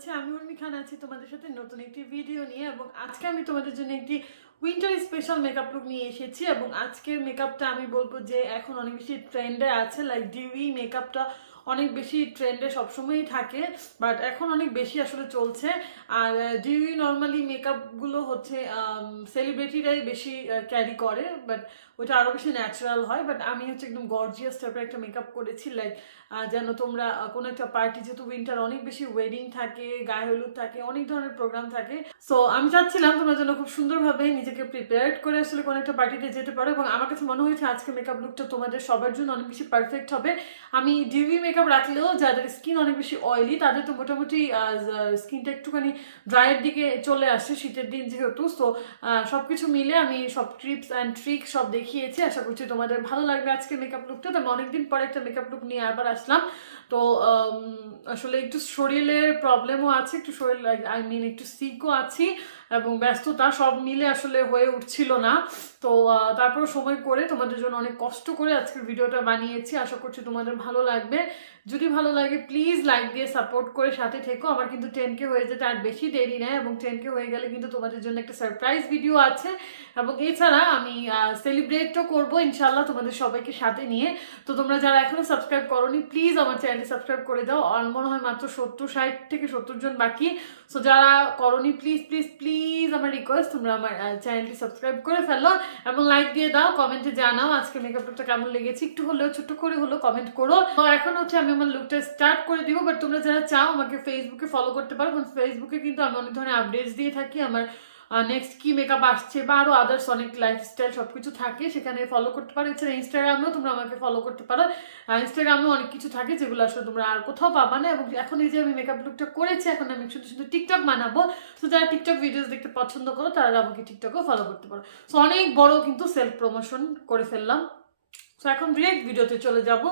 যাচ্ছে। আমি উর্মি খান আছি তোমাদের সাথে নতুন একটি ভিডিও নিয়ে, এবং আজকে আমি তোমাদের জন্য একটি উইন্টার স্পেশাল মেকআপ লুক নিয়ে এসেছি। এবং আজকের মেকআপটা আমি বলবো যে এখন অনেক বেশি ট্রেন্ডে আছে, লাইক ডিউই মেকআপটা অনেক বেশি ট্রেন্ডে সবসময়ই থাকে, বাট এখন অনেক বেশি আসলে চলছে। আর ডিউই নর্মালি মেকআপগুলো হচ্ছে সেলিব্রিটিরাই বেশি ক্যারি করে, বাট ওইটা আরও বেশি ন্যাচারাল হয়। বাট আমি হচ্ছে একদম গর্জিয়াস টাইপের একটা মেকআপ করেছি, লাইক যেন তোমরা কোনো একটা পার্টি, যেহেতু উইন্টার অনেক বেশি ওয়েডিং থাকে, গায়ে হলুদ থাকে, অনেক ধরনের প্রোগ্রাম থাকে, সো আমি চাচ্ছিলাম তোমরা যেন খুব সুন্দরভাবে নিজেকে প্রিপেয়ার্ড করে আসলে কোনো একটা পার্টিতে যেতে পারো। এবং আমার কাছে মনে হয়েছে আজকে মেকআপ লুকটা তোমাদের সবার জন্য অনেক বেশি পারফেক্ট হবে। আমি ডিউই মেকআপ রাখলেও যাদের স্কিন অনেক বেশি অয়েলি তাদের তো মোটামুটি স্কিনটা একটুখানি ড্রাইয়ের দিকে চলে আসে শীতের দিন যেহেতু। সো সবকিছু মিলে আমি সব টিপস অ্যান্ড ট্রিক সব দেখিয়েছি। আশা করছি তোমাদের ভালো লাগবে আজকে মেকআপ লুকটা। তো আমি অনেকদিন পরে একটা মেকআপ লুক নিয়ে আবার আসলাম। তো আসলে একটু শরীরের প্রবলেমও আছে, একটু শরীর একটু সিকও আছি, এবং ব্যস্ততা সব মিলে আসলে হয়ে উঠছিল না। তো তারপর সময় করে তোমাদের জন্য অনেক কষ্ট করে আজকের ভিডিওটা বানিয়েছি। আশা করছি তোমাদের ভালো লাগবে। যদি ভালো লাগে প্লিজ লাইক দিয়ে সাপোর্ট করে সাথে থেকো। আমার কিন্তু 10K হয়ে যেতে আর বেশি দেরি নেই, এবং 10K হয়ে গেলে কিন্তু তোমাদের জন্য একটা সারপ্রাইজ ভিডিও আছে। এবং এছাড়া আমি সেলিব্রেটও করবো ইনশাল্লাহ তোমাদের সবাইকে সাথে নিয়ে। তো তোমরা যারা এখনো সাবস্ক্রাইব করোনি প্লিজ আমার চ্যানেলটি সাবস্ক্রাইব করে দাও। আর মনে হয় মাত্র 60 থেকে 70 জন বাকি। সো যারা করোনি প্লিজ প্লিজ প্লিজ আমার রিকোয়েস্ট, তোমরা আমার চ্যানেলটি সাবস্ক্রাইব করে ফেলো এবং লাইক দিয়ে দাও, কমেন্টে জানাও আজকে মেকআপ লুকটা কেমন লেগেছে। একটু হলেও ছোট্ট করে হলো কমেন্ট করো। তো এখন হচ্ছে আমি আমার লুকটা স্টার্ট করে দিব। বাট তোমরা যারা চাও আমাকে ফেসবুকে ফলো করতে পারো, কারণ ফেসবুকে কিন্তু আমি অনেক ধরনের আপডেটস দিয়ে থাকি। আমার নেক্সট কি মেকআপ আসছে বা আরো আদার্স অনেক লাইফস্টাইল সবকিছু থাকে, সেখানে ফলো করতে পারো। এছাড়া ইনস্টাগ্রামেও তোমরা আমাকে ফলো করতে পারো। ইনস্টাগ্রামেও অনেক কিছু থাকে যেগুলো আসলে তোমরা আর কোথাও পাবা না। এবং এখন এই যে আমি মেকআপ লুকটা করেছি, এখন আমি শুধু শুধু টিকটক বানাবো। তো যারা টিকটক ভিডিওস দেখতে পছন্দ করো তারা আমাকে টিকটকেও ফলো করতে পারো। সো অনেক বড় কিন্তু সেলফ প্রমোশন করে ফেললাম। সো এখন ডিরেক্ট ভিডিওতে চলে যাব।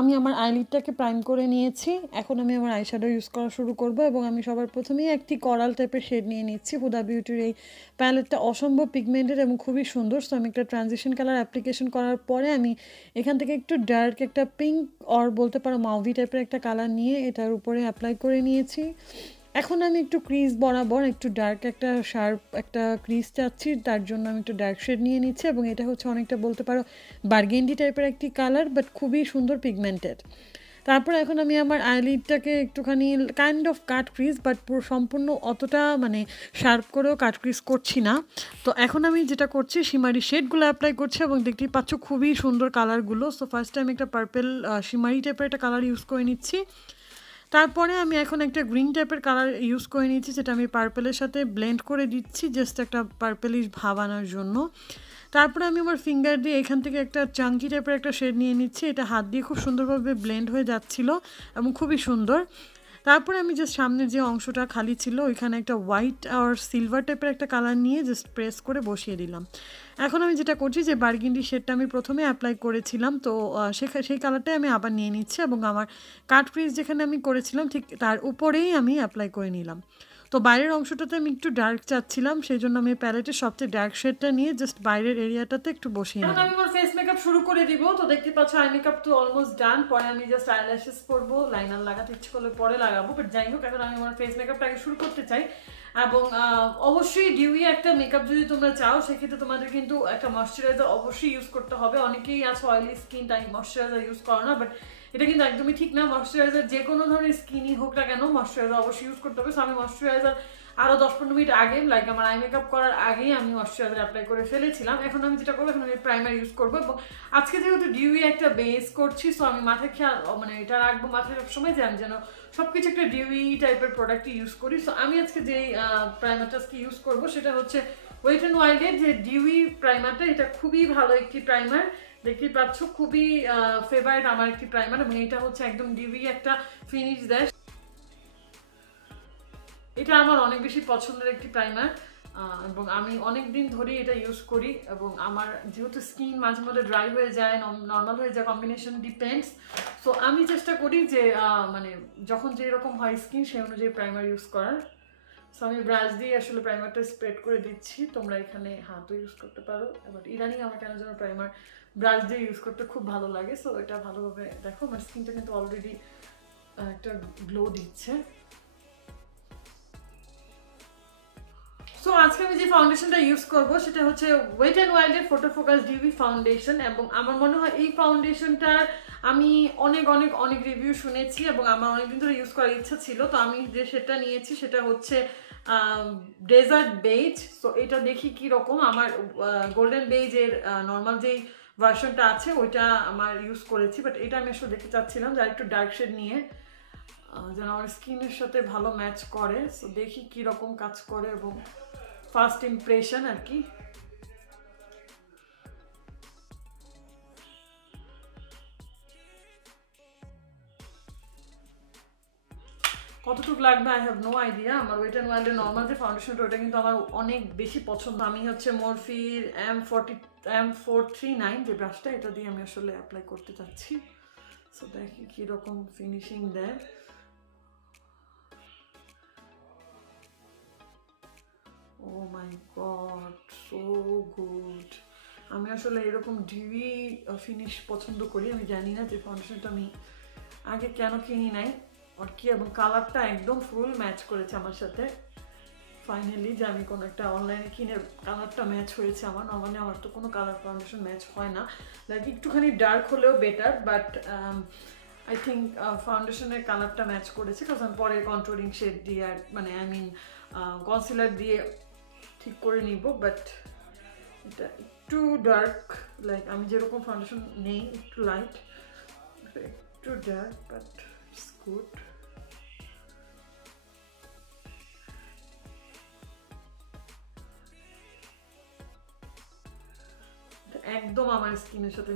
আমি আমার আইলিডটাকে প্রাইম করে নিয়েছি। এখন আমি আমার আইশ্যাডো ইউজ করা শুরু করব, এবং আমি সবার প্রথমেই একটি করাল টাইপের শেড নিয়ে নিচ্ছি। হুদা বিউটির এই প্যালেটটা অসম্ভব পিগমেন্টেড এবং খুবই সুন্দর। সো আমি একটা ট্রানজিশন কালার অ্যাপ্লিকেশন করার পরে আমি এখান থেকে একটু ডার্ক একটা পিঙ্ক অর বলতে পারো মাউভি টাইপের একটা কালার নিয়ে এটার উপরে অ্যাপ্লাই করে নিয়েছি। এখন আমি একটু ক্রিজ বরাবর একটু ডার্ক একটা শার্প একটা ক্রিজ চাচ্ছি, তার জন্য আমি একটু ডার্ক শেড নিয়ে নিচ্ছি। এবং এটা হচ্ছে অনেকটা বলতে পারো বার্গেন্ডি টাইপের একটি কালার, বাট খুবই সুন্দর পিগমেন্টেড। তারপর এখন আমি আমার আইলিডটাকে একটুখানি kind of cut crease, but পুরো সম্পূর্ণ অতটা মানে শার্প করেও কাট ক্রিজ করছি না। তো এখন আমি যেটা করছি শিমারি শেডগুলো অ্যাপ্লাই করছি, এবং দেখতেই পাচ্ছ খুবই সুন্দর কালারগুলো। সো ফার্স্টে আমি একটা পার্পেল শিমারি টাইপের একটা কালার ইউজ করে নিচ্ছি। তারপরে আমি এখন একটা গ্রিন টাইপের কালার ইউজ করে নিচ্ছি, যেটা আমি পার্পেলের সাথে ব্লেন্ড করে দিচ্ছি জাস্ট একটা পার্পেলিশ ভাব আনার জন্য। তারপরে আমি আমার ফিঙ্গার দিয়ে এখান থেকে একটা চাঙ্কি টাইপের একটা শেড নিয়ে নিচ্ছি। এটা হাত দিয়ে খুব সুন্দরভাবে ব্লেন্ড হয়ে যাচ্ছিলো এবং খুবই সুন্দর। তারপরে আমি জাস্ট সামনে যে অংশটা খালি ছিল ওইখানে একটা হোয়াইট আর সিলভার টাইপের একটা কালার নিয়ে জাস্ট প্রেস করে বসিয়ে দিলাম। এখন আমি যেটা করছি যে বার্গেন্ডি শেডটা আমি প্রথমে অ্যাপ্লাই করেছিলাম, তো সেই কালারটাই আমি আবার নিয়ে নিচ্ছি, এবং আমার কাট ক্রিজ যেখানে আমি করেছিলাম ঠিক তার উপরেই আমি অ্যাপ্লাই করে নিলাম। তো বাইরের অংশটাতে আমি একটু ডার্ক চাচ্ছিলাম, সেই জন্য আমি প্যালেটের সবচেয়ে ডার্ক শেডটা নিয়ে জাস্ট বাইরের এরিয়াটাতে একটু বসিয়ে নিলাম। আমি আমার ফেস মেকআপ শুরু করে দিব। তো দেখতে পাচ্ছ আই মেকআপ তো অলমোস্ট ডান। পরে আমি জাস্ট আইল্যাশেস করবো, লাইনার লাগাতে ইচ্ছে করলে পরে লাগাবো, বাট যাই হোক এখন আমি আমার ফেস মেকআপটাকে শুরু করতে চাই। এবং অবশ্যই ডিউই একটা মেকআপ যদি তোমরা চাও সেক্ষেত্রে তোমাদের কিন্তু একটা ময়শ্চারাইজার অবশ্যই ইউজ করতে হবে। অনেকেই আছে অয়েলি স্কিন তাই ময়শ্চারাইজার ইউজ করো না, বাট এটা কিন্তু একদমই ঠিক না। ময়শ্চারাইজার যে কোনো ধরনের স্কিনই হোক না কেন ময়শ্চারাইজার অবশ্যই ইউজ করতে হবে। সো আমি ময়শ্চারাইজার আরও 10-15 মিনিট আগে, লাইক আমার আই মেকআপ করার আগেই আমি ময়শ্চারাইজার অ্যাপ্লাই করে ফেলেছিলাম। এখন আমি যেটা করবো, এখন আমি প্রাইমার ইউজ করবো। এবং আজকে যেহেতু ডিউই একটা বেস করছি, সো আমি মাথায় খেয়াল মানে এটা রাখবো মাথায় সবসময় যে আমি যেন সবকিছু একটা ডিউই টাইপের প্রোডাক্ট ইউজ করি। সো আমি আজকে যেই প্রাইমারটা আজকে ইউজ করবো সেটা হচ্ছে ওয়েট অ্যান্ড ওয়াইল্ডের যে ডিউই প্রাইমারটা। এটা খুবই ভালো একটি প্রাইমার, দেখতেই পাচ্ছ খুবই ফেভারিট আমার একটি প্রাইমার, এবং এটা হচ্ছে একদম ডিউই একটা ফিনিশ দেয়। এটা আমার অনেক বেশি পছন্দের একটি প্রাইমার, এবং আমি অনেক দিন ধরেই এটা ইউজ করি। এবং আমার যেহেতু স্কিন মাঝে মধ্যে ড্রাই হয়ে যায়, নর্মাল হয়ে যায়, কম্বিনেশন ডিপেন্ডস। সো আমি চেষ্টা করি যে মানে যখন যেরকম হয় স্কিন সেই অনুযায়ী প্রাইমার ইউজ করার। সো আমি ব্রাশ দিয়ে আসলে প্রাইমারটা স্প্রেড করে দিচ্ছি। তোমরা এখানে হাতও ইউজ করতে পারো, বাট ইদানিং আমার কেন যেন প্রাইমার ব্রাশ দিয়ে ইউজ করতে খুব ভালো লাগে। সো এটা ভালোভাবে দেখো আমার স্কিনটা কিন্তু অলরেডি একটা গ্লো দিচ্ছে। সো আজকে আমি যে ফাউন্ডেশনটা ইউজ করব সেটা হচ্ছে ওয়েট অ্যান্ড ওয়াইল্ডের ফটো ফোকাস ডিউই ফাউন্ডেশন, এবং আমার মনে হয় এই ফাউন্ডেশনটার আমি অনেক অনেক অনেক রিভিউ শুনেছি এবং আমার অনেকদিন ধরে ইউজ করার ইচ্ছা ছিল। তো আমি যে সেটা নিয়েছি সেটা হচ্ছে ডেজার্ট বেজ। সো এটা দেখি কি রকম। আমার গোল্ডেন বেজের নর্মাল যেই ভার্সনটা আছে ওইটা আমার ইউজ করেছি, বাট এটা আমি আসলে দেখতে চাচ্ছিলাম যে একটু ডার্ক শেড নিয়ে যেন আমার স্কিনের সাথে ভালো ম্যাচ করে। সো দেখি কি রকম কাজ করে এবং ফার্স্ট ইমপ্রেশন আর কি। কতটুকু লাগবে আই হ্যাভ নো আইডিয়া। আমার ওয়েট অ্যান্ড ওয়াইল্ডের নর্মাল যে ফাউন্ডেশনটা ওটা কিন্তু আমার অনেক বেশি পছন্দ। আমি হচ্ছে মরফির M439 যে ব্রাশটা, এটা দিয়ে আমি আসলে অ্যাপ্লাই করতে চাচ্ছি। সো দেখি কীরকম ফিনিশিং দেয়। ও মাই গড, সো গুড। আমি আসলে এরকম ডিউই ফিনিশ পছন্দ করি। আমি জানি না যে ফাউন্ডেশনটা আমি আগে কেন কিনি নাই আর কি, এবং কালারটা একদম ফুল ম্যাচ করেছে আমার সাথে। ফাইনালি যে আমি কোনো একটা অনলাইনে কিনে কালারটা ম্যাচ হয়েছে আমার। নর্মালি আমার তো কোনো কালার ফাউন্ডেশন ম্যাচ হয় না, লাইক একটুখানি ডার্ক হলেও বেটার, বাট আই থিঙ্ক ফাউন্ডেশনের কালারটা ম্যাচ করেছে। কারণ আমি পরে কন্ট্রোলিং শেড দিয়ে আর মানে আই মিন কনসিলার দিয়ে ঠিক করে নিব, বাট এটা একটু ডার্ক, লাইক আমি যেরকম ফাউন্ডেশন নেই একটু লাইট, একটু ডার্ক, বাট ইটস গুড। একদম আমার স্কিনের সাথে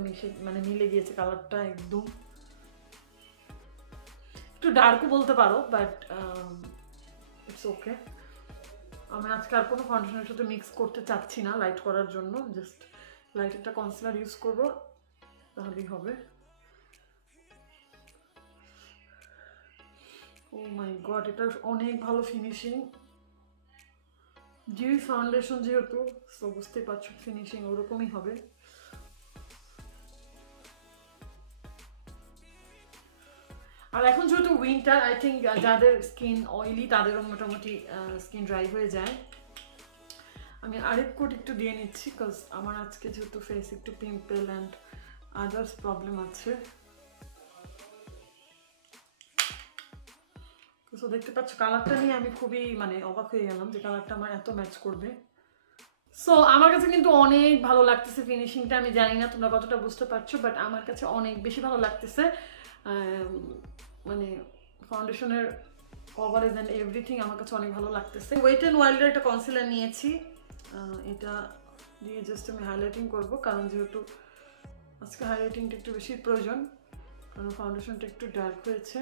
মিলে গিয়েছে কালারটা একদম। একটু ডার্কও বলতে পারো, বাট ইটস ওকে। আমি আজকে আর কোনো ফাউন্ডেশনের সাথে মিক্স করতে চাচ্ছি না লাইট করার জন্য, জাস্ট লাইট একটা কনসিলার ইউজ করবো, তাহলেই হবে। ও মাই গড, এটা অনেক ভালো ফিনিশিং। ডিউই ফাউন্ডেশন যেহেতু, সো বুঝতেই পারছো ফিনিশিং ওরকমই হবে। আর এখন যেহেতু উইন্টার, আই থিঙ্ক যাদের স্কিন অয়েলি তাদেরও মোটামুটি স্কিন ড্রাই হয়ে যায়। আমি আরেক কোট একটু দিয়ে নিচ্ছি, বিকজ আমার আজকে যেহেতু ফেস একটু পিম্পল অ্যান্ড আদার্স প্রবলেম আছে। তো দেখতে পাচ্ছ কালারটা নিয়ে আমি খুবই মানে অবাক হয়ে গেলাম যে কালারটা আমার এত ম্যাচ করবে। সো আমার কাছে কিন্তু অনেক ভালো লাগতেছে ফিনিশিংটা। আমি জানি না তোমরা কতটা বুঝতে পারছো, বাট আমার কাছে অনেক বেশি ভালো লাগতেছে। মানে ফাউন্ডেশনের কভারেজ অ্যান্ড এভরিথিং আমার কাছে অনেক ভালো লাগতেছে। ওয়েট অ্যান্ড ওয়াইল্ডের একটা কনসিলার নিয়েছি, এটা দিয়ে জাস্ট আমি হাইলাইটিং করবো, কারণ যেহেতু আজকে হাইলাইটিংটা একটু বেশি প্রয়োজন, কারণ ফাউন্ডেশনটা একটু ডার্ক হয়েছে।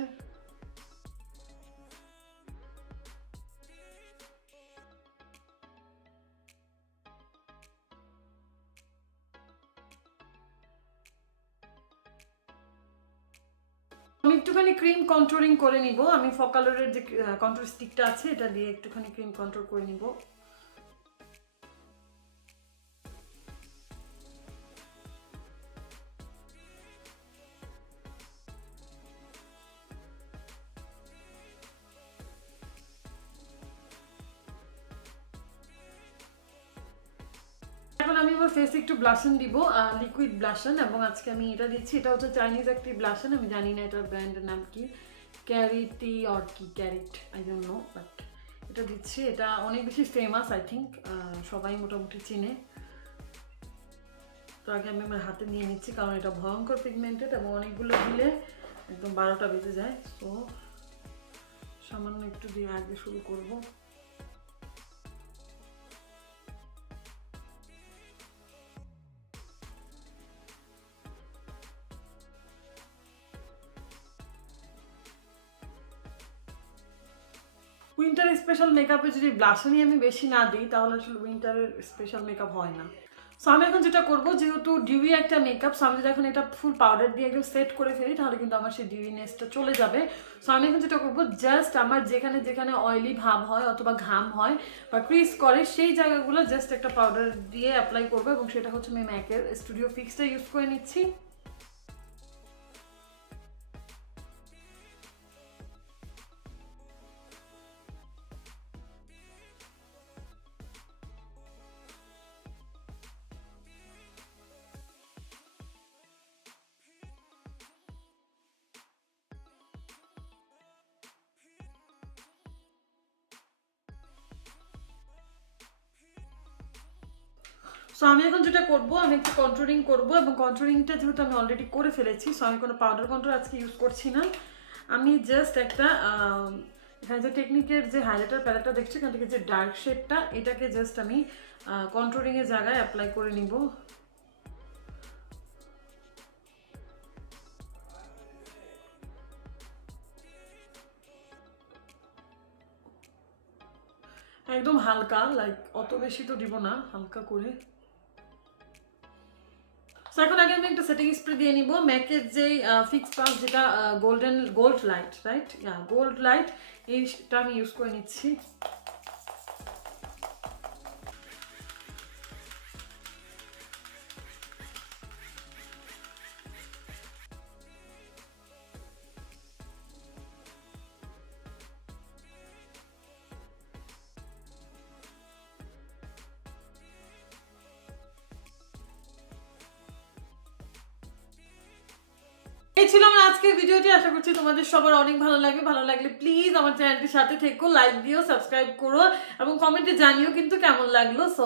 আমি একটুখানি ক্রিম কন্ট্রোলিং করে নিব। আমি ফকালোরের যে কন্ট্রোল স্টিকটা আছে এটা দিয়ে একটুখানি ক্রিম কন্ট্রোল করে নিব। এখন আমি আমার ফেসে একটু ব্লাশন দিব, লিকুইড ব্লাশন, এবং আজকে আমি এটা দিচ্ছি। এটা হচ্ছে চাইনিজ একটি ব্লাশন, আমি জানি না এটার ব্র্যান্ডের নাম কি, ক্যারিটি অর কি ক্যারিট, আই ডোন্ট নো, বাট এটা দিচ্ছি। এটা অনেক বেশি ফেমাস, আই থিঙ্ক সবাই মোটামুটি চিনে। তো আগে আমি আমার হাতে নিয়ে নিচ্ছি, কারণ এটা ভয়ঙ্কর পিগমেন্টেড এবং অনেকগুলো দিলে একদম 12টা বেজে যায়। তো সামান্য একটু দিয়ে আগে শুরু করবো। উইন্টার স্পেশাল মেকআপে যদি ব্লাশনই আমি বেশি না দিই তাহলে আসলে উইন্টারের স্পেশাল মেকআপ হয় না। সো আমি এখন যেটা করবো, যেহেতু ডিউই একটা মেকআপ, সো আমি যদি এখন এটা ফুল পাউডার দিয়ে একদম সেট করে ফেলি তাহলে কিন্তু আমার সেই ডিউইনেসটা চলে যাবে। সো আমি এখন যেটা করবো, জাস্ট আমার যেখানে যেখানে অয়েলি ভাব হয় অথবা ঘাম হয় বা ক্রিজ করে সেই জায়গাগুলো জাস্ট একটা পাউডার দিয়ে অ্যাপ্লাই করবো, এবং সেটা হচ্ছে আমি ম্যাকের স্টুডিও ফিক্সটা ইউজ করে নিচ্ছি। সো আমি এখন যেটা করবো, আমি একটু কন্ট্রোলিং করবো, এবং কন্ট্রোলিংটা যেহেতু আমি অলরেডি করে ফেলেছি, সো আমি কোনো পাউডার কন্ট্রোল আজকে ইউজ করছি না। আমি জাস্ট একটা এখানে যে টেকনিকের যে হাইলাইটার প্যালেটটা দেখছি, এখান থেকে যে ডার্ক শেডটা, এটাকে জাস্ট আমি কন্ট্রোলিংয়ের জায়গায় অ্যাপ্লাই করে নিব। একদম হালকা, লাইক অত বেশি তো দিব না, হালকা করে। সো এখন আগে আমি একটা সেটিং স্প্রে দিয়ে নিব, ম্যাকের যে ফিক্স পাস, যেটা gold light, right? Gold light, এইটা আমি ইউজ করে নিচ্ছি। এই ছিল আমার আজকের ভিডিওটি। আশা করছি তোমাদের সবার অনেক ভালো লাগবে। ভালো লাগলে প্লিজ আমার চ্যানেলটির সাথে থেকো, লাইক দিও, সাবস্ক্রাইব করো, এবং কমেন্টে জানিও কিন্তু কেমন লাগলো। সো